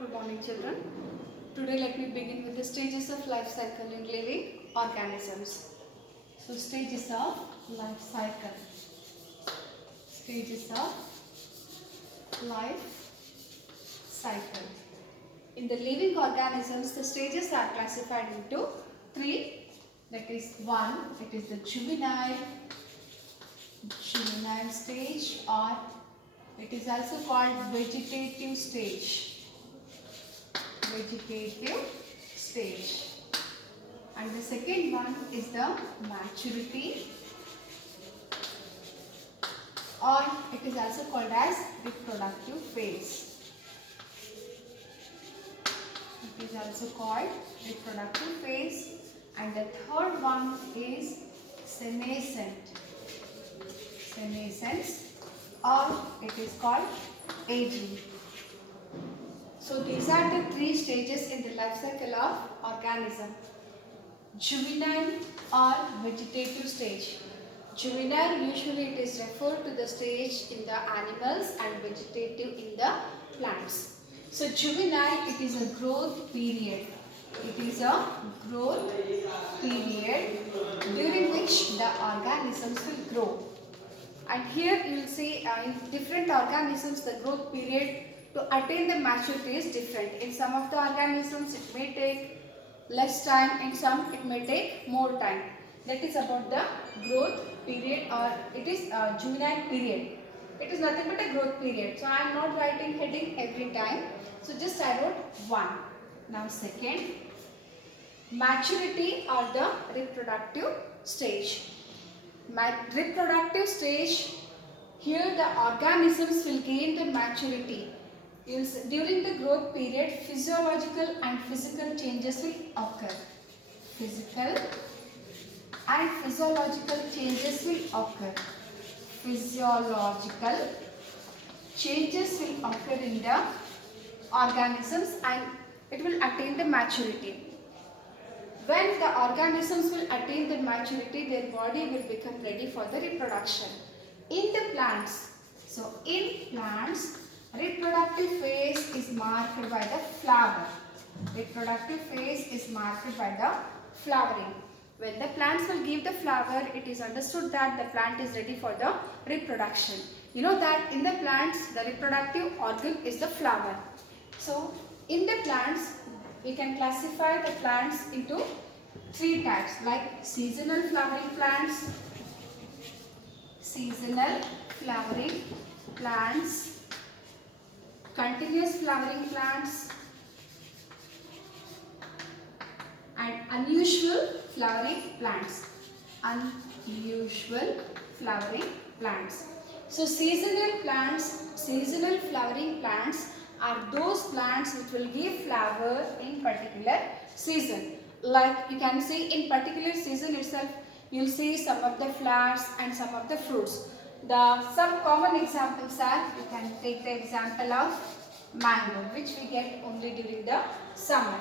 Good morning, children. Today let me begin with the stages of life cycle in living organisms. So stages of life cycle. Stages of life cycle. In the living organisms, the stages are classified into three. That is one, it is the juvenile stage, or it is also called vegetative stage. Vegetative stage. And the second one is the maturity, or it is also called as reproductive phase. It is also called reproductive phase. And the third one is senescent. Senescence, or it is called aging. So these are the three stages in the life cycle of organism. Juvenile or vegetative stage. Juvenile, usually it is referred to the stage in the animals, and vegetative in the plants. So juvenile, it is a growth period. It is a growth period during which the organisms will grow. And here you will see in different organisms the growth period to attain the maturity is different. In some of the organisms it may take less time, in some it may take more time. That is about the growth period, or it is juvenile period. It is nothing but a growth period. So I am not writing heading every time. So just I wrote one. Now second, maturity or the reproductive stage. Reproductive stage, here the organisms will gain the maturity. During the growth period, physiological and physical changes will occur. Physical and physiological changes will occur. Physiological changes will occur in the organisms, and it will attain the maturity. When the organisms will attain the maturity, their body will become ready for the reproduction. In the plants, so in plants, reproductive phase is marked by the flower. Reproductive phase is marked by the flowering. When the plants will give the flower, it is understood that the plant is ready for the reproduction. You know that in the plants, the reproductive organ is the flower. So in the plants, we can classify the plants into three types, like seasonal flowering plants, continuous flowering plants, and unusual flowering plants. Unusual flowering plants. So seasonal flowering plants are those plants which will give flower in particular season. Like you can see in particular season itself, you will see some of the flowers and some of the fruits. Some common examples are, you can take the example of mango, which we get only during the summer.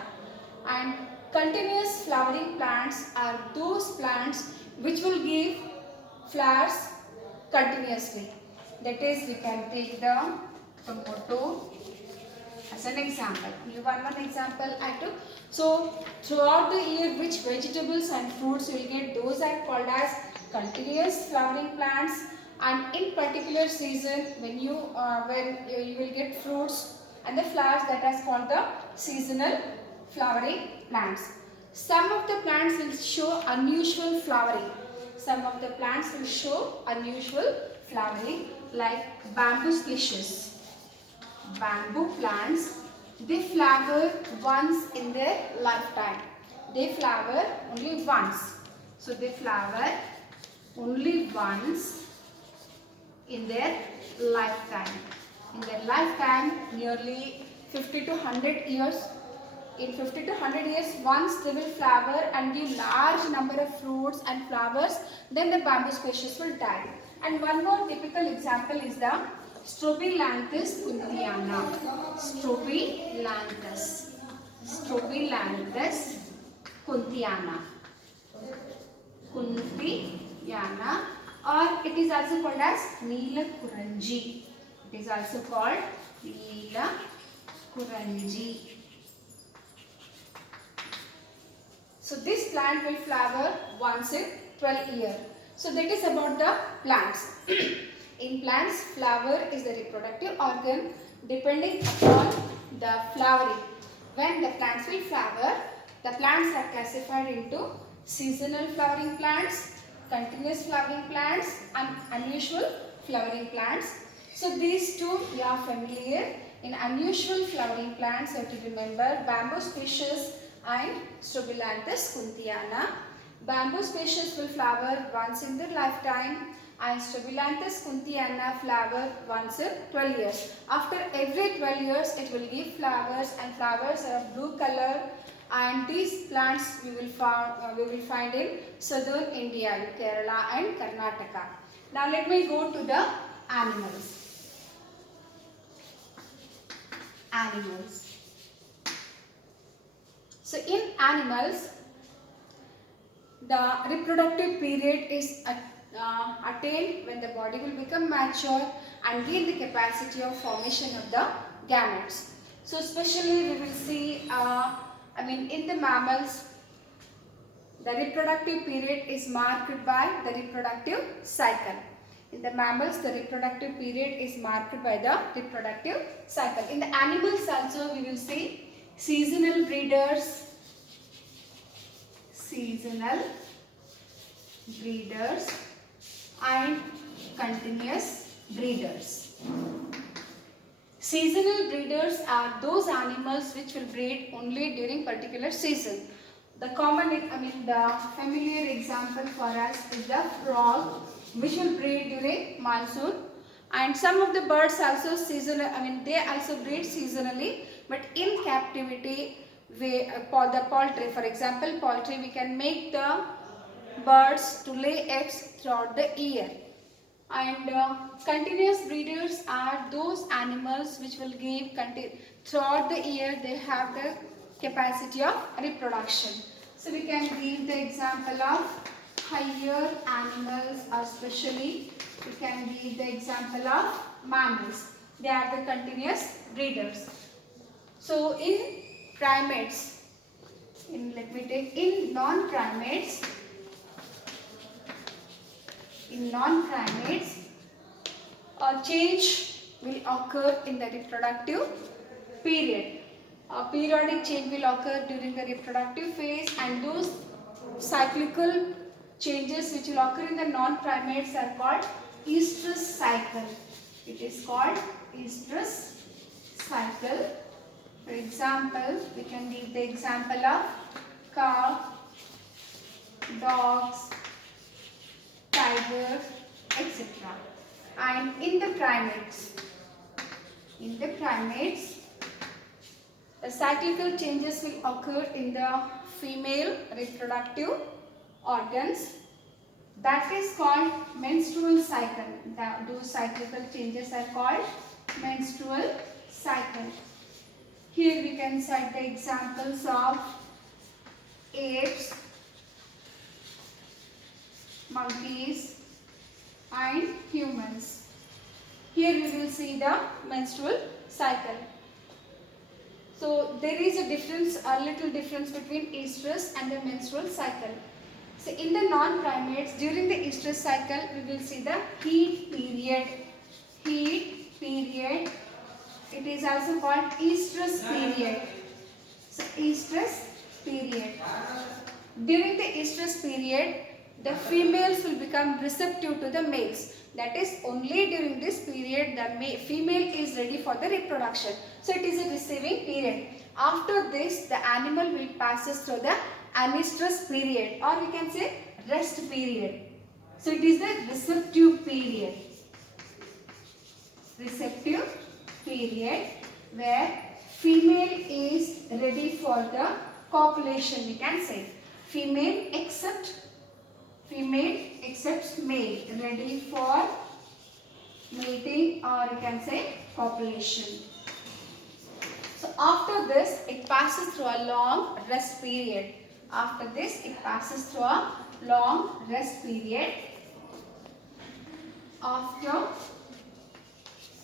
And continuous flowering plants are those plants which will give flowers continuously. That is, we can take the tomato as an example. Only one example I took. So throughout the year, which vegetables and fruits you will get, those are called as continuous flowering plants. And in particular season, when you will get fruits and the flowers, that is called the seasonal flowering plants. Some of the plants will show unusual flowering. Some of the plants will show unusual flowering, like bamboo species. Bamboo plants, they flower once in their lifetime. They flower only once. So they flower only once in their lifetime. In their lifetime, nearly 50 to 100 years. In 50 to 100 years, once they will flower and give large number of fruits and flowers, then the bamboo species will die. And one more typical example is the Strobilanthes kuntiana. Strobilanthes kuntiana. Kuntiana, or it is also called as Neela Kuranji. It is also called Neela Kuranji. So this plant will flower once in 12 years. So that is about the plants. In plants, flower is the reproductive organ depending upon the flowering. When the plants will flower, the plants are classified into seasonal flowering plants, continuous flowering plants and unusual flowering plants. So these two you are familiar. In unusual flowering plants, you have to remember bamboo species and Strobilanthes kuntiana. Bamboo species will flower once in their lifetime and Strobilanthes kuntiana flower once in 12 years. After every 12 years it will give flowers, and flowers are of blue color, and these plants we will find in southern India, in Kerala and Karnataka. Now let me go to the animals. So in animals, the reproductive period is attained when the body will become mature and gain the capacity of formation of the gametes. So especially we will see, in the mammals, the reproductive period is marked by the reproductive cycle. In the mammals, the reproductive period is marked by the reproductive cycle. In the animals also, we will see seasonal breeders, and continuous breeders. Seasonal breeders are those animals which will breed only during particular season. The familiar example for us is the frog, which will breed during monsoon, and some of the birds also seasonal. They also breed seasonally, but in captivity, the poultry, for example, poultry, we can make the birds to lay eggs throughout the year. And continuous breeders are those animals which will give throughout the year. They have the capacity of reproduction. So we can give the example of higher animals, especially we can give the example of mammals. They are the continuous breeders. So in primates, in non-primates, a change will occur in the reproductive period. A periodic change will occur during the reproductive phase, and those cyclical changes which will occur in the non-primates are called estrus cycle. It is called estrus cycle. For example, we can give the example of cow, dogs, tiger, etc. And in the primates, the cyclical changes will occur in the female reproductive organs. That is called menstrual cycle. Those cyclical changes are called menstrual cycle. Here we can cite the examples of apes, monkeys and humans. Here we will see the menstrual cycle. So there is a little difference between estrus and the menstrual cycle. So in the non-primates, during the estrus cycle, we will see the heat period. It is also called estrus period. So estrus period. During the estrus period, the females will become receptive to the males. That is, only during this period the female is ready for the reproduction. So it is a receiving period. After this, the animal will passes through the anestrus period, or we can say rest period. So it is the receptive period. Receptive period where female is ready for the copulation, we can say. Female accepts male, ready for mating, or you can say copulation. So after this, it passes through a long rest period. After this,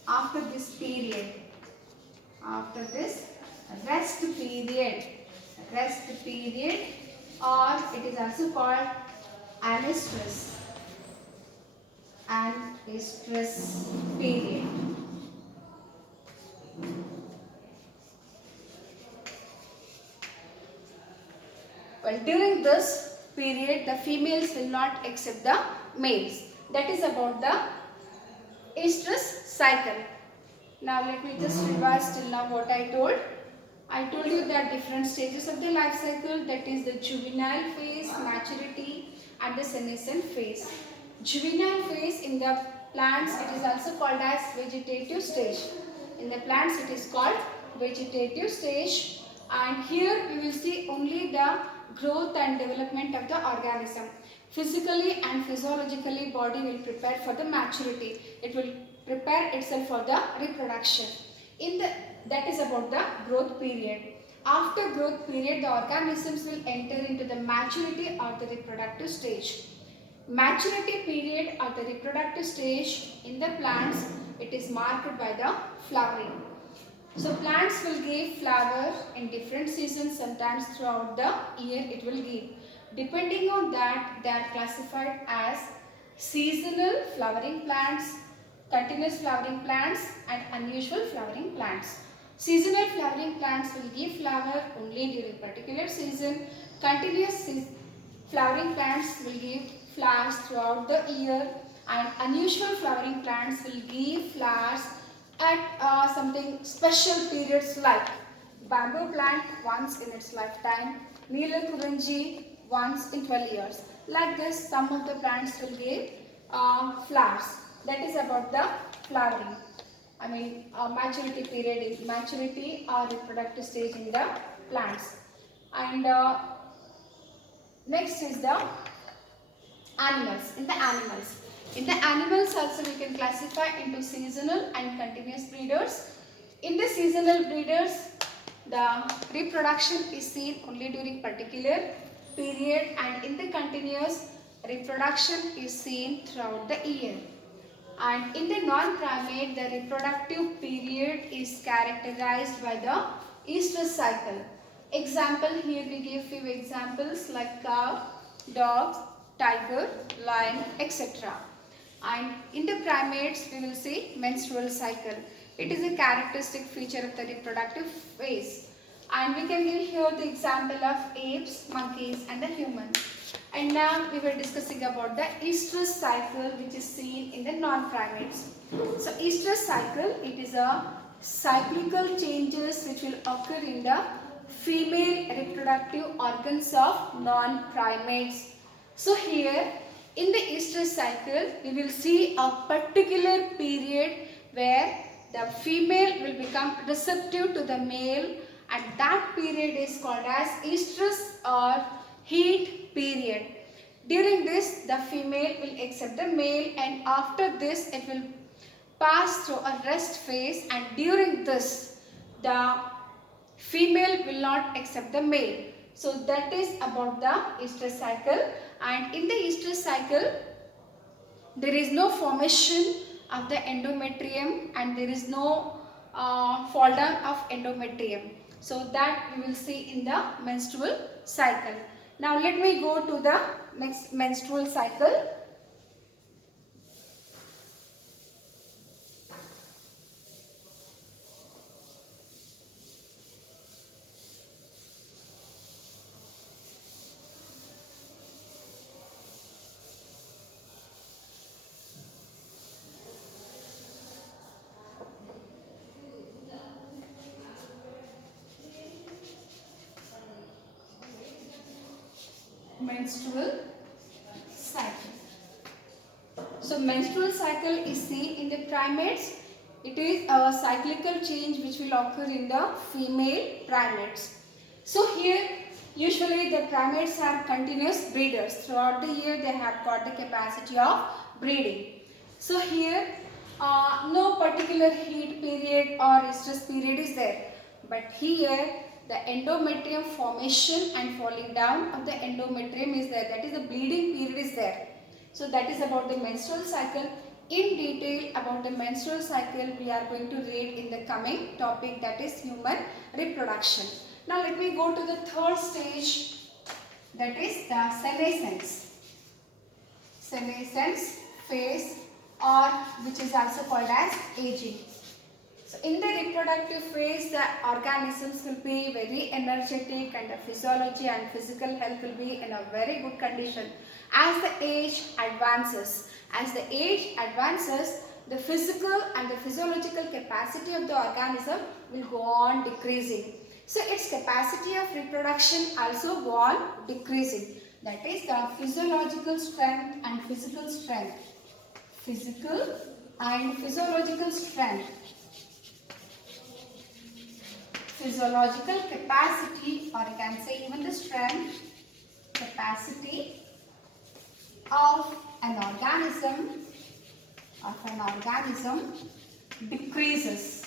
After After this, rest period. Rest period, or it is also called anestrus. Anestrus period. Well, during this period, the females will not accept the males. That is about the estrus cycle. Now let me just revise till now what I told. I told you that different stages of the life cycle, that is the juvenile phase, maturity and the senescent phase. Juvenile phase in the plants, it is also called as vegetative stage. In the plants it is called vegetative stage, and here we will see only the growth and development of the organism. Physically and physiologically body will prepare for the maturity. It will prepare itself for the reproduction. That is about the growth period. After growth period, the organisms will enter into the maturity or the reproductive stage. Maturity period or the reproductive stage in the plants, it is marked by the flowering. So plants will give flower in different seasons, sometimes throughout the year it will give. Depending on that, they are classified as seasonal flowering plants, continuous flowering plants and unusual flowering plants. Seasonal flowering plants will give flower only during particular season. Continuous flowering plants will give flowers throughout the year, and unusual flowering plants will give flowers at something special periods like bamboo plant once in its lifetime, Neelakurunji once in 12 years. Like this, some of the plants will give flowers. That is about the flowering. Maturity period is maturity or reproductive stage in the plants. And next is the animals. In the animals also we can classify into seasonal and continuous breeders. In the seasonal breeders, the reproduction is seen only during particular period, and in the continuous, reproduction is seen throughout the year. And in the non-primate, the reproductive period is characterized by the estrus cycle. Example, here we give few examples like cow, dog, tiger, lion, etc. And in the primates, we will see menstrual cycle. It is a characteristic feature of the reproductive phase. And we can give here the example of apes, monkeys and the human. And now we were discussing about the estrus cycle, which is seen in the non-primates. So estrus cycle, it is a cyclical changes which will occur in the female reproductive organs of non-primates. So here in the estrus cycle, we will see a particular period where the female will become receptive to the male, and that period is called as estrus or heat period. During this, the female will accept the male, and after this it will pass through a rest phase, and during this the female will not accept the male. So that is about the estrus cycle. And in the estrus cycle, there is no formation of the endometrium and there is no fall down of endometrium. So that we will see in the menstrual cycle. Now let me go to the next menstrual cycle. Menstrual cycle. So menstrual cycle is seen in the primates. It is a cyclical change which will occur in the female primates. So here usually the primates are continuous breeders. Throughout the year they have got the capacity of breeding. So here no particular heat period or estrus period is there. But here the endometrium formation and falling down of the endometrium is there. That is the bleeding period is there. So that is about the menstrual cycle. in detail about the menstrual cycle we are going to read in the coming topic, that is human reproduction. Now let me go to the third stage, that is the senescence. Senescence phase, or which is also called as aging. So in the reproductive phase, the organisms will be very energetic and the physiology and physical health will be in a very good condition. As the age advances, the physical and the physiological capacity of the organism will go on decreasing. So its capacity of reproduction also go on decreasing. That is the physiological strength and physical strength. Physical and physiological strength. Physiological capacity, or you can say even the strength, capacity of an organism decreases,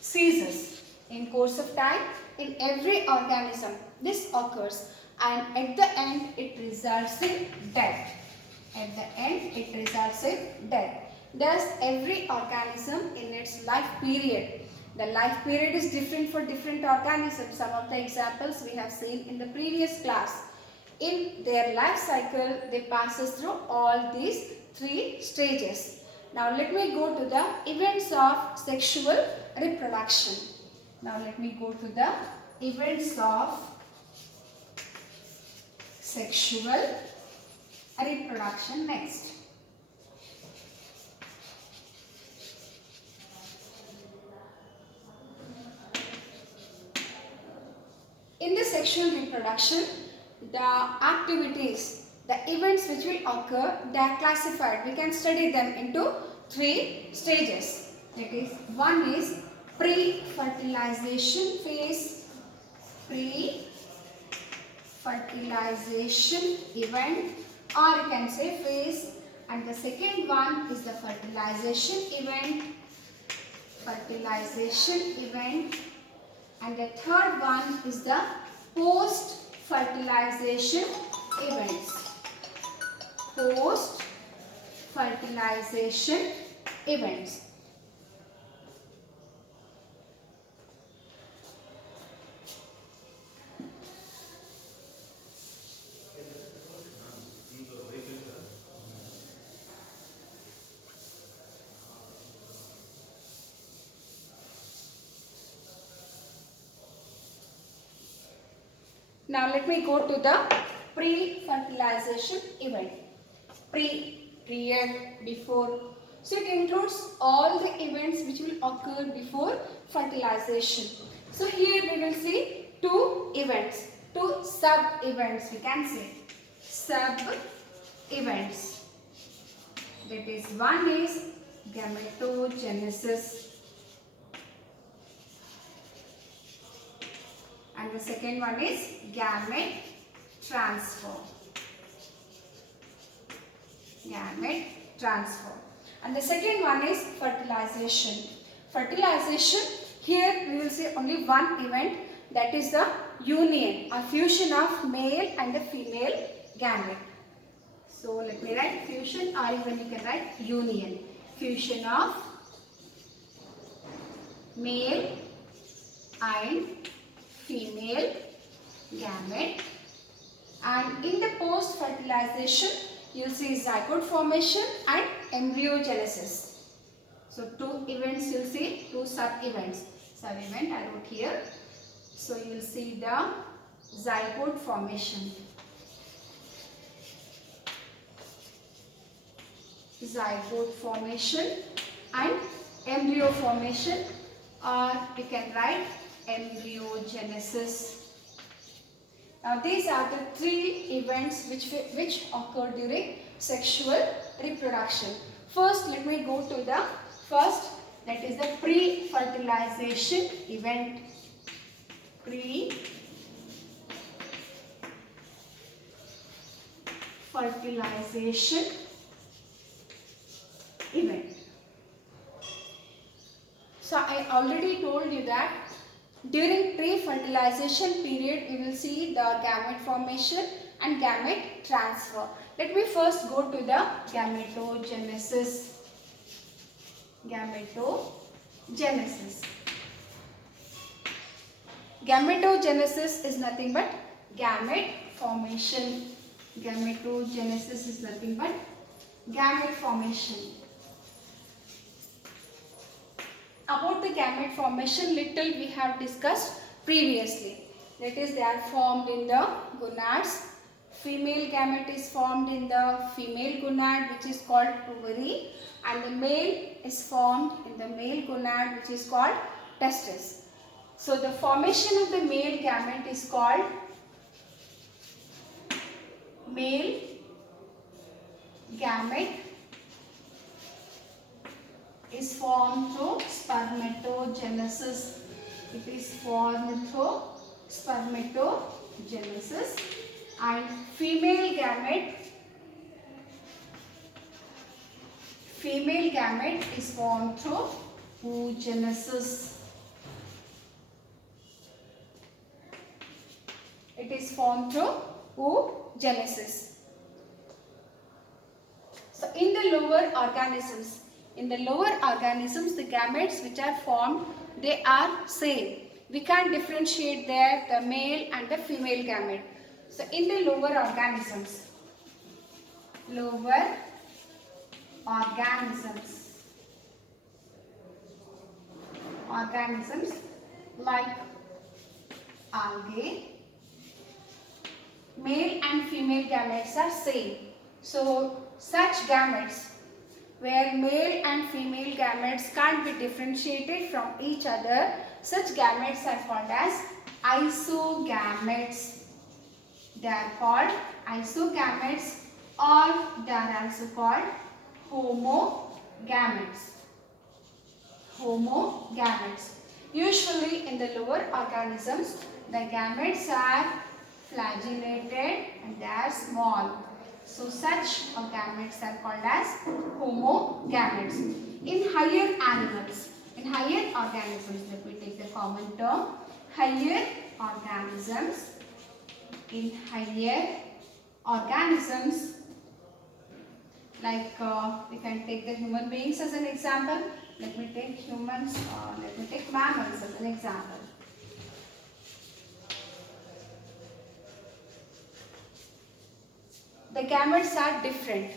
ceases in course of time. In every organism this occurs, and at the end it results in death. Thus every organism in its life period, the life period is different for different organisms. Some of the examples we have seen in the previous class. In their life cycle, they passes through all these three stages. Now let me go to the events of sexual reproduction. Sexual reproduction next. In the sexual reproduction, the activities, the events which will occur, they are classified. We can study them into three stages. That is, one is pre-fertilization phase, pre-fertilization event, or you can say phase, and the second one is the fertilization event, and the third one is the post-fertilization events. Now let me go to the pre-fertilization event. Period, before. So it includes all the events which will occur before fertilization. So here we will see two events, two sub-events, we can say. Sub-events. That is, one is gametogenesis, and the second one is gamete transfer. And the second one is fertilization. Here we will see only one event, that is the union or fusion of male and the female gamete. So let me write fusion, or even you can write union. Fusion of male and female gamete. And in the post-fertilization, you will see zygote formation and embryogenesis. So two events you will see, two sub-events. Sub-event I wrote here. So you will see the zygote formation. And embryo formation, or you can write embryogenesis. Now these are the three events which occur during sexual reproduction. First, let me go to the first, that is the pre-fertilization event. Pre-fertilization event. So I already told you that during pre-fertilization period we will see the gamete formation and gamete transfer. Let me first go to the gametogenesis. Gametogenesis. Gametogenesis is nothing but gamete formation. Gametogenesis is nothing but gamete formation. About the gamete formation, little we have discussed previously. That is, they are formed in the gonads. Female gamete is formed in the female gonad, which is called ovary, and the male is formed in the male gonad, which is called testis. So the formation of the male gamete is called male gamete is formed through spermatogenesis. It is formed through spermatogenesis, and female gamete is formed through oogenesis. It is formed through oogenesis. So in the lower organisms, the gametes which are formed, they are same. We can't differentiate there the male and the female gamete. So in the lower organisms like algae, male and female gametes are same. So such gametes where male and female gametes can't be differentiated from each other, such gametes are called as isogametes. They are called isogametes, or they are also called homogametes. Usually in the lower organisms, the gametes are flagellated and they are small. So such gametes are called as homogametes. In higher organisms, let me take the common term, higher organisms. In higher organisms, like we can take the human beings as an example. Let me take humans, let me take mammals as an example. The gametes are different.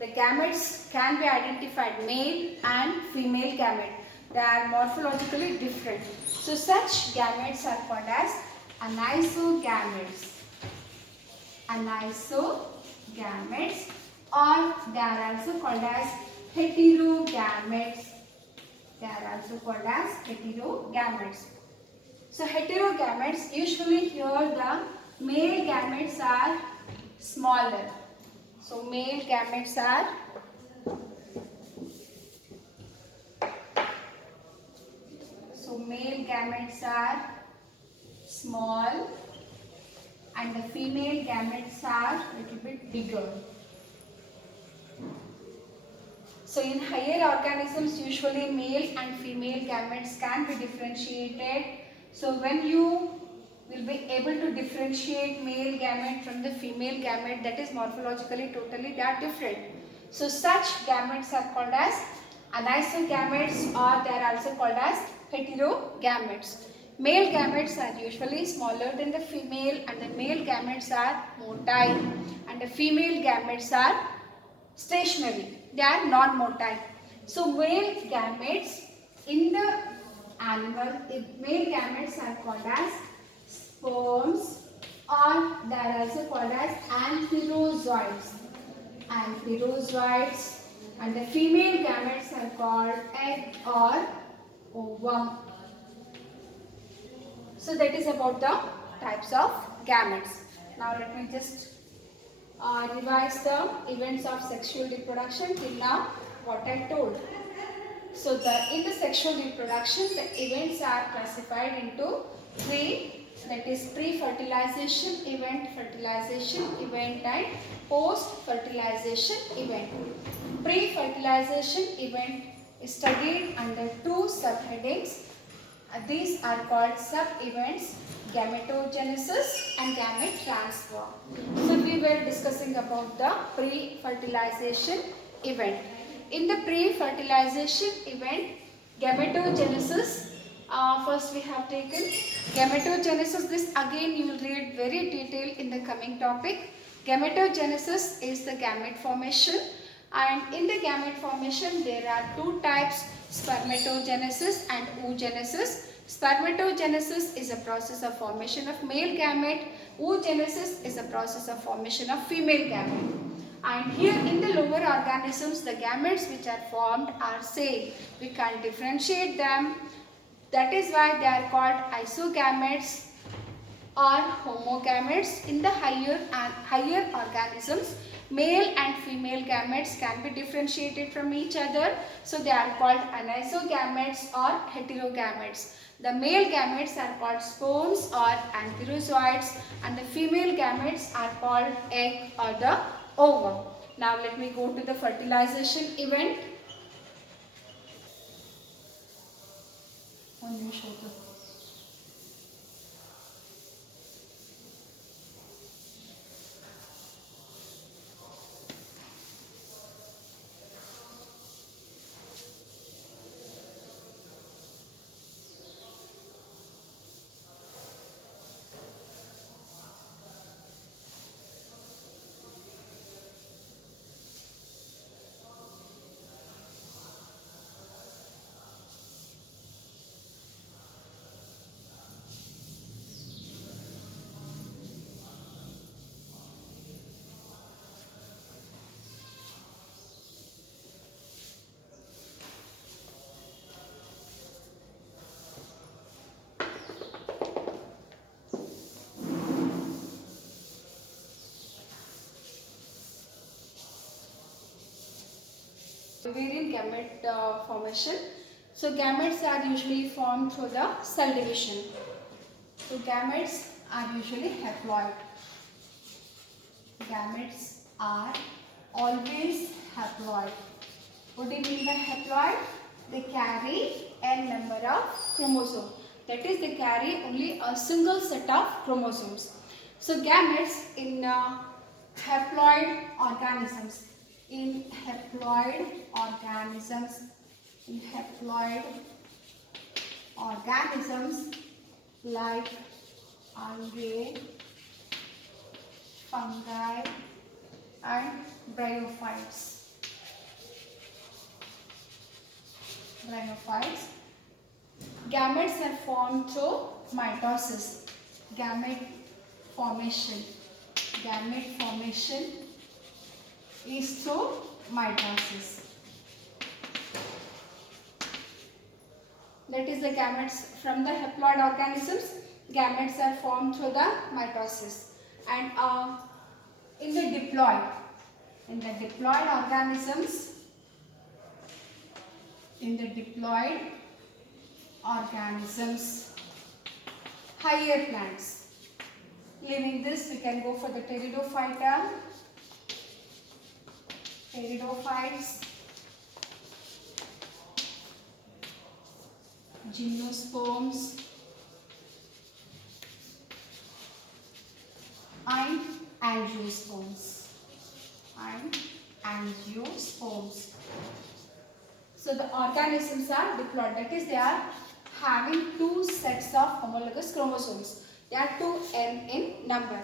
The gametes can be identified male and female gamete. They are morphologically different. So such gametes are called as anisogametes. Or they are also called as heterogametes. So heterogametes, usually here the male gametes are smaller. So male gametes are small and the female gametes are a little bit bigger. So in higher organisms, usually male and female gametes can be differentiated. So when you will be able to differentiate male gamete from the female gamete, that is morphologically totally they are different. So such gametes are called as anisogametes, or they are also called as heterogametes. Male gametes are usually smaller than the female, and the male gametes are motile, and the female gametes are stationary. They are non-motile. So male gametes in the animal, male gametes are called as sperms, or they are also called as antherozoids. And the female gametes are called egg or ovum. So that is about the types of gametes. Now let me just revise the events of sexual reproduction till now what I told. So in the sexual reproduction, the events are classified into three, that is pre-fertilization event, fertilization event and post-fertilization event. Pre-fertilization event is studied under two subheadings. These are called sub-events, gametogenesis and gamete transfer. So we were discussing about the pre-fertilization event. In the pre-fertilization event, gametogenesis, first we have taken gametogenesis. This again you will read very detailed in the coming topic. Gametogenesis is the gamete formation, and in the gamete formation there are two types, spermatogenesis and oogenesis. Spermatogenesis is a process of formation of male gamete. Oogenesis is a process of formation of female gamete. And here in the lower organisms, the gametes which are formed are same. We can't differentiate them. That is why they are called isogametes or homogametes. In the higher organisms, male and female gametes can be differentiated from each other. So they are called anisogametes or heterogametes. The male gametes are called spones or ankyrozoids, and the female gametes are called egg or the ovum. Now let me go to the fertilization event. Ovarian gamete formation. So gametes are usually formed through the cell division. So gametes are usually haploid. Gametes are always haploid. What do you mean by haploid? They carry n number of chromosomes. That is, they carry only a single set of chromosomes. So gametes in haploid organisms. In haploid organisms like algae, fungi and bryophytes. Gametes are formed through mitosis. Gamete formation is through mitosis. That is the gametes from the haploid organisms. Gametes are formed through the mitosis. And in the diploid organisms, higher plants. Leaving this, we can go for the pteridophyta. Pteridophytes, gymnosperms and angiosperms. So the organisms are diploid, that is, they are having two sets of homologous chromosomes. They are 2n in number.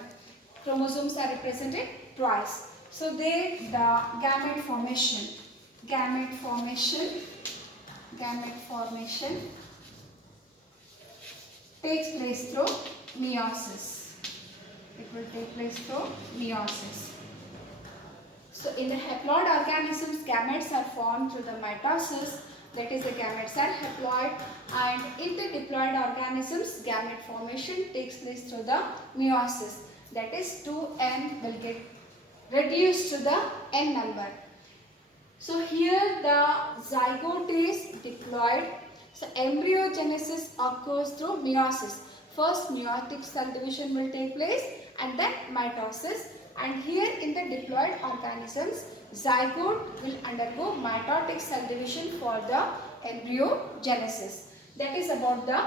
Chromosomes are represented twice. So the gamete formation takes place through meiosis. It will take place through meiosis. So in the haploid organisms, gametes are formed through the mitosis. That is, the gametes are haploid. And in the diploid organisms, gamete formation takes place through the meiosis. That is, 2n will get reduced to the n number. So here the zygote is diploid. So embryogenesis occurs through meiosis. First meiotic cell division will take place and then mitosis. And here in the diploid organisms, zygote will undergo mitotic cell division for the embryogenesis. That is about the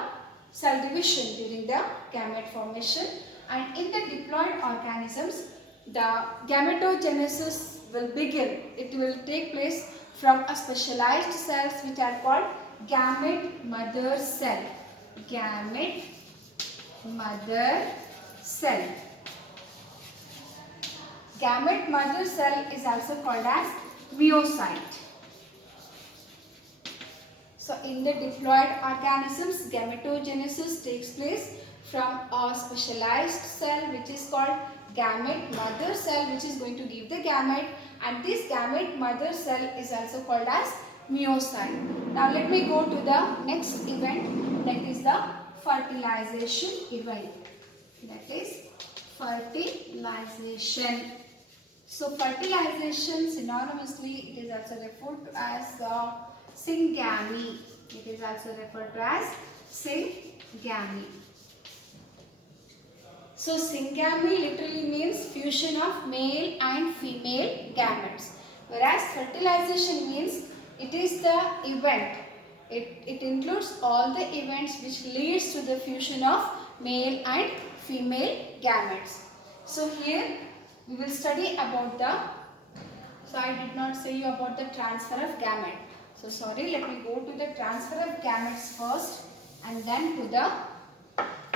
cell division during the gamete formation. And in the diploid organisms, the gametogenesis will begin. It will take place from a specialized cells which are called gamete mother cell. Gamete mother cell. Gamete mother cell is also called as myocyte. So in the diploid organisms, gametogenesis takes place from a specialized cell which is called gamete mother cell, which is going to give the gamete, and this gamete mother cell is also called as myocyte. Now let me go to the next event, that is the fertilization event. That is fertilization. So fertilization, synonymously it is also referred to as syngamy. It is also referred to as syngamy. So syngamy literally means fusion of male and female gametes, whereas fertilization means it is the event. It includes all the events which leads to the fusion of male and female gametes. So here we will study about the, so I did not say you about the transfer of gamete. So sorry, let me go to the transfer of gametes first and then to the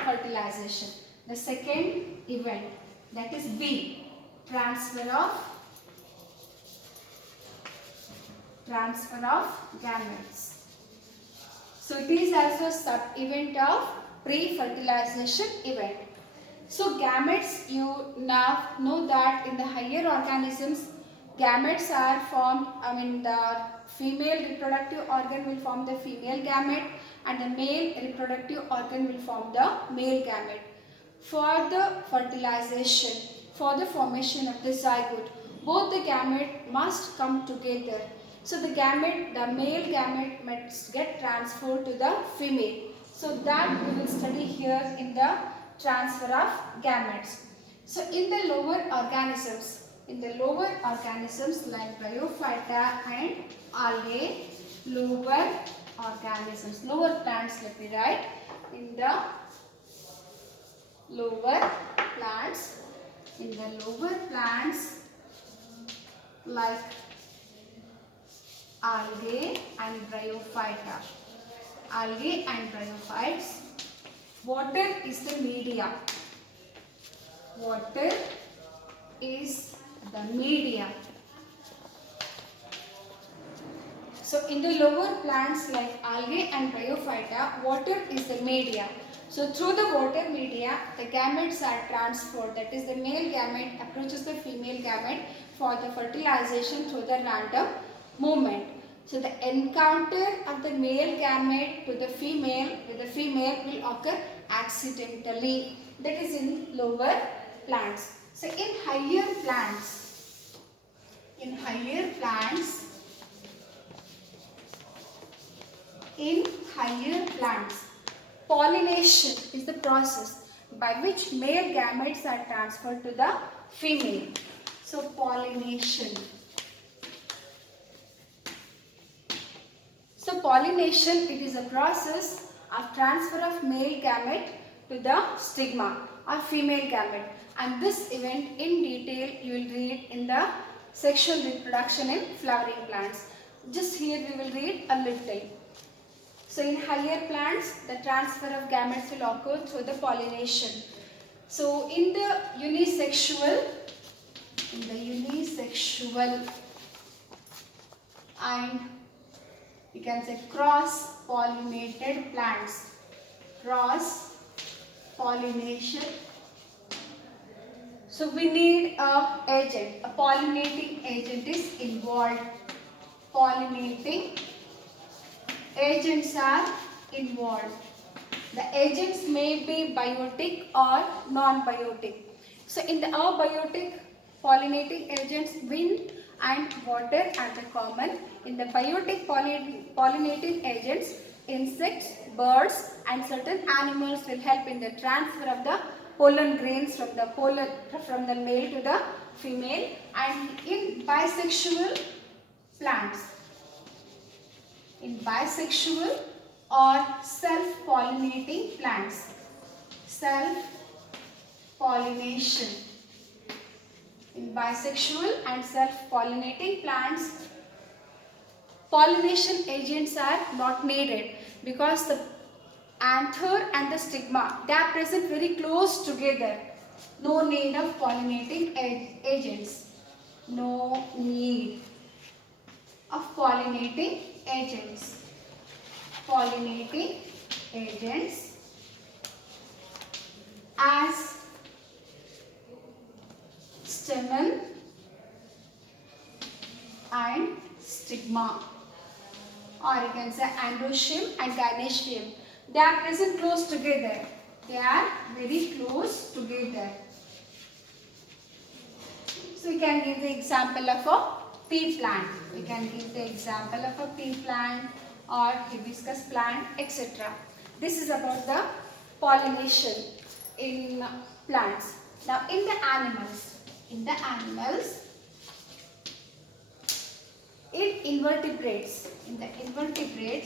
fertilization. The second event, that is B, transfer of gametes. So it is also a sub-event of pre-fertilization event. So gametes, you now know that in the higher organisms, gametes are formed, the female reproductive organ will form the female gamete and the male reproductive organ will form the male gamete. For the fertilization, for the formation of the zygote, both the gamete must come together. So the gamete, the male gamete must get transferred to the female. So that we will study here in the transfer of gametes. So in the lower organisms like Bryophyta and Algae, lower organisms, lower plants, let me write, in the lower plants like algae and bryophyta. Algae and bryophytes. Water is the media. Water is the media. So in the lower plants like algae and bryophyta, water is the media. So through the water media, the gametes are transferred. That is, the male gamete approaches the female gamete for the fertilization through the random movement. So the encounter of the male gamete to the female with the female will occur accidentally. That is in lower plants. So in higher plants, pollination is the process by which male gametes are transferred to the female. So pollination. So pollination, it is a process of transfer of male gamete to the stigma of female gamete, and this event in detail you will read in the sexual reproduction in flowering plants. Just here we will read a little. So in higher plants, the transfer of gametes will occur through the pollination. So in the unisexual and you can say cross-pollinated plants, cross-pollination. So we need a pollinating agent is involved. Pollinating agents are involved. The agents may be biotic or non-biotic. So in the abiotic, pollinating agents, wind and water are the common. In the biotic pollinating agents, insects, birds and certain animals will help in the transfer of the pollen grains from the male to the female. And in bisexual plants, or self-pollinating plants. Self-pollination. In bisexual and self-pollinating plants, pollination agents are not needed because the anther and the stigma, they are present very close together. No need of pollinating agents. No need of pollinating agents. Pollinating agents as stamen and stigma, or you can say androecium and gynoecium. They are present close together. They are very close together. So we can give the example of a pea plant. We can give the example of a pea plant or hibiscus plant, etc. This is about the pollination in plants. Now in the animals, in invertebrates, in the invertebrate,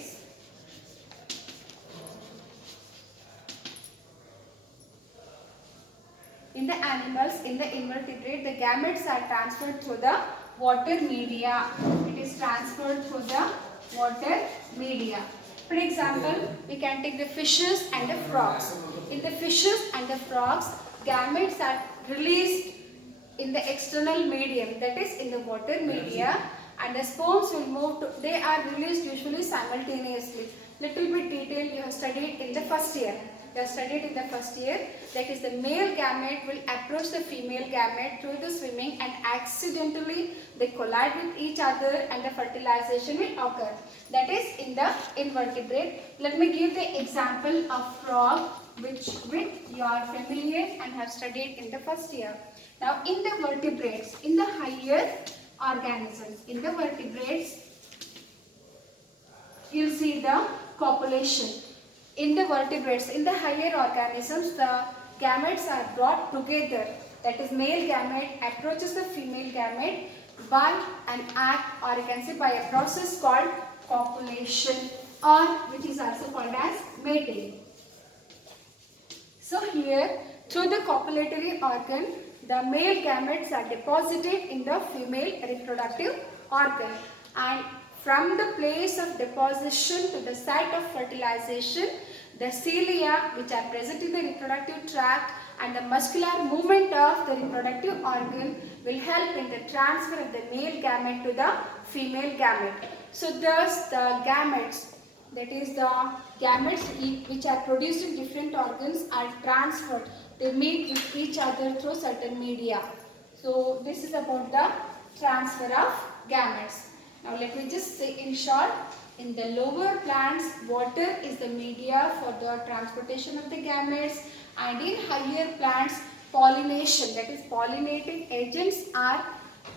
the gametes are transferred through the water media. It is transferred through the water media. For example, we can take the fishes and the frogs. In the fishes and the frogs, gametes are released in the external medium, that is in the water media, and the sperms will move to, they are released usually simultaneously. Little bit detail you have studied in the first year. That is the male gamete will approach the female gamete through the swimming and accidentally they collide with each other and the fertilization will occur. That is in the invertebrate. Let me give the example of frog with you are familiar and have studied in the first year. Now in the vertebrates, in the higher organisms, in the vertebrates, you will see the copulation. In the vertebrates, in the higher organisms, the gametes are brought together. That is, male gamete approaches the female gamete by an act, or you can say by a process called copulation, or which is also called as mating. So here, through the copulatory organ, the male gametes are deposited in the female reproductive organ, and from the place of deposition to the site of fertilization, the cilia which are present in the reproductive tract and the muscular movement of the reproductive organ will help in the transfer of the male gamete to the female gamete. So thus the gametes, that is the gametes which are produced in different organs, are transferred. They meet with each other through certain media. So this is about the transfer of gametes. Now let me just say in short, in the lower plants, water is the media for the transportation of the gametes, and in higher plants, pollination, that is pollinating agents are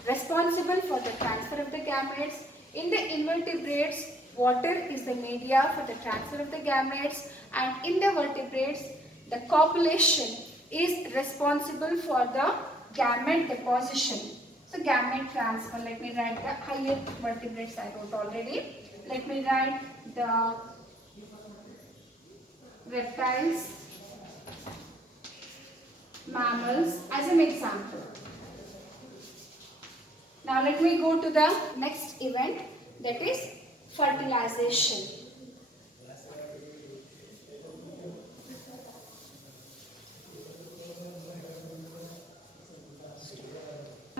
responsible for the transfer of the gametes. In the invertebrates, water is the media for the transfer of the gametes, and in the vertebrates, the copulation is responsible for the gamete deposition. So gamete transfer, let me write the higher vertebrates I wrote already. Let me write the reptiles, mammals as an example. Now let me go to the next event, that is fertilization.